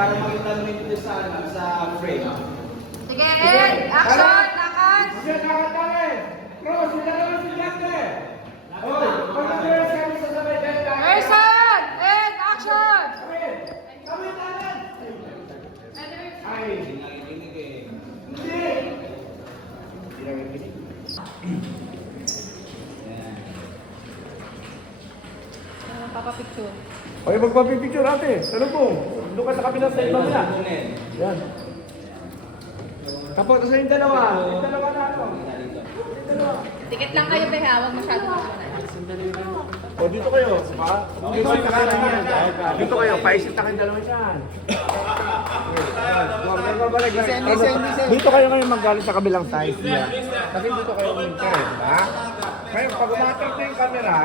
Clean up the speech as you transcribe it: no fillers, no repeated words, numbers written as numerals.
para makita mo dito sa frame. Sige, Ed! Action! Lakad! Sige, kakatali! Cross, sila naman si Jante! Oh, pag-dress kami sa sabay dyan tayo. Person! Ed! Action! Kami tanan! Ay! Hindi! Papapicture. Okay, magpapipicture ate. Ano po? Doon ka sa kabilang side ba niya? Yan. Kapag sa yung dalawa. Yung dalawa na ako. Yung dalawa. Tikit lang kayo, Beha. Huwag masyadong masunod. O, dito kayo. Dito kayo kakanan. Dito kayo. Paisip na kayong dalawa dyan. Dito kayo ngayon manggaling sa kabilang side niya. Kasi dito kayo mag-turn, ha? Ngayon, pag umatag na yung camera,